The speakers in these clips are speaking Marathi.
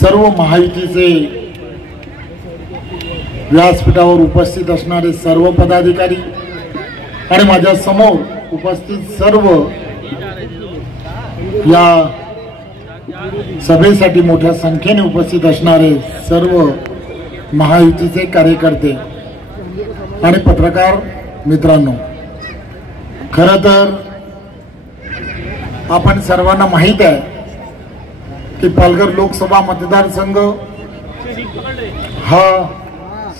सर्व महायुतीचे व्यासपीठावर उपस्थित असणारे सर्व पदाधिकारी आणि माझ्या समोर उपस्थित सर्व या सभेसाठी मोठ्या संख्येने उपस्थित असणारे सर्व महायुतीचे कार्यकर्ते आणि पत्रकार मित्रांनो, खरं तर आपण सर्वांना माहित आहे की पालघर लोकसभा मतदारसंघ हा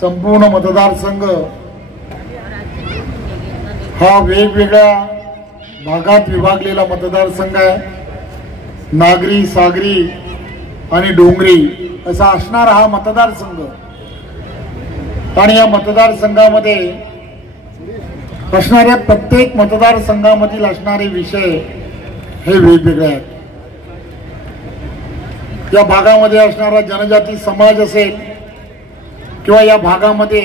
संपूर्ण मतदारसंघ हा वेगवेगळ्या भागात विभागलेला मतदारसंघ आहे। नागरी, सागरी आणि डोंगरी असा असणारा हा मतदारसंघ आणि या मतदारसंघामध्ये असणाऱ्या प्रत्येक मतदारसंघामधील असणारे विषय हे वेगवेगळे आहेत। या भागामध्ये असणारा जनजाती समाज असेल किंवा या भागामध्ये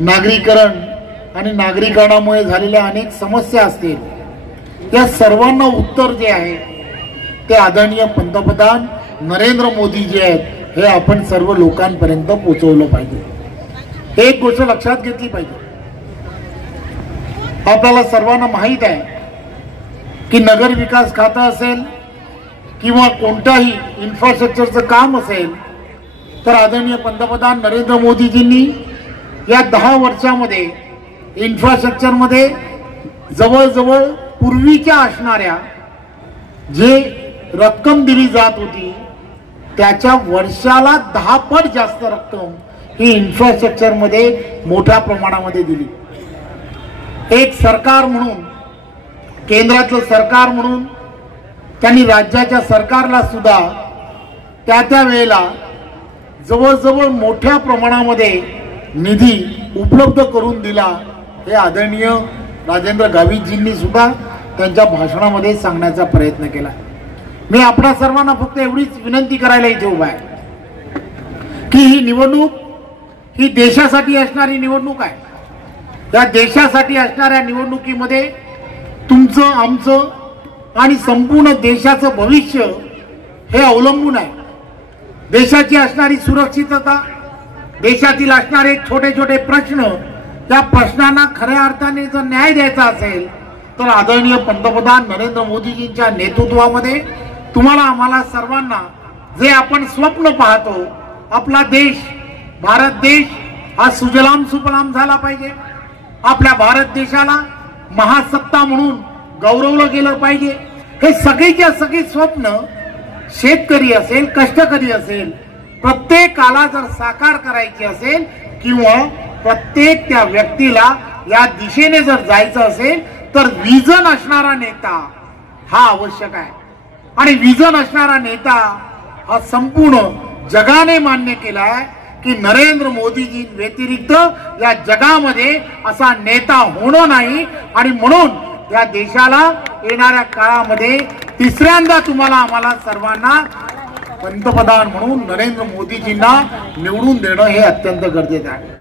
नागरीकरण आणि नागरिकांमुळे झालेल्या अनेक समस्या असतील, त्या सर्वांना उत्तर जे आहे ते आदरणीय पंतप्रधान नरेंद्र मोदी जे आहेत हे आपण सर्व लोकांपर्यंत पोहोचवलं पाहिजे। एक गोष्ट लक्षात घेतली पाहिजे, आपल्याला सर्वांना माहित आहे की नगर विकास खातं असेल किंवा कोणताही इन्फ्रास्ट्रक्चरचं काम असेल तर आदरणीय पंतप्रधान नरेंद्र मोदीजींनी या 10 वर्षामध्ये इन्फ्रास्ट्रक्चरमध्ये जवळजवळ पूर्वीच्या असणाऱ्या जे रक्कम दिली जात होती त्याच्या वर्षाला 10 पट जास्त रक्कम ही इन्फ्रास्ट्रक्चरमध्ये मोठ्या प्रमाणामध्ये दिली। एक सरकार म्हणून, केंद्राचं सरकार म्हणून त्यांनी राज्याच्या सरकारला सुद्धा त्या वेळेला जवळजवळ मोठ्या प्रमाणामध्ये निधी उपलब्ध करून दिला, हे आदरणीय राजेंद्र गावितजींनी सुद्धा त्यांच्या भाषणामध्ये सांगण्याचा प्रयत्न केला। मी आपणा सर्वांना फक्त एवढीच विनंती करायला इथे उभा आहे की ही निवडणूक ही देशासाठी असणारी निवडणूक आहे। या देशासाठी असणाऱ्या निवडणुकीमध्ये तुमचं, आमचं आणि संपूर्ण देशाचं भविष्य हे अवलंबून आहे। देशाची असणारी सुरक्षितता, देशातील असणारे छोटे छोटे प्रश्न, त्या प्रश्नांना खऱ्या अर्थाने जर न्याय द्यायचा असेल तर आदरणीय पंतप्रधान नरेंद्र मोदीजींच्या नेतृत्वामध्ये तुम्हाला, आम्हाला सर्वांना जे आपण स्वप्न पाहतो, आपला देश, भारत देश हा सुजलाम सुफलाम झाला पाहिजे, आपल्या भारत देशाला महासत्ता म्हणून गौरवलं गेलं पाहिजे, हे सगळीच्या सगळी स्वप्न शेतकरी असेल, कष्टकरी असेल, प्रत्येकाला जर साकार करायची असेल किंवा प्रत्येक त्या व्यक्तीला या दिशेने जर जायचं असेल तर विजन असणारा नेता हा आवश्यक आहे। आणि विजन असणारा नेता हा संपूर्ण जगाने मान्य केला आहे की नरेंद्र मोदीजी व्यतिरिक्त या जगामध्ये असा नेता होणं नाही। आणि म्हणून या देशाला येणाऱ्या काळामध्ये तिसऱ्यांदा तुम्हाला, आम्हाला सर्वांना पंतप्रधान म्हणून नरेंद्र मोदीजींना निवडून देणं हे अत्यंत गरजेचं आहे।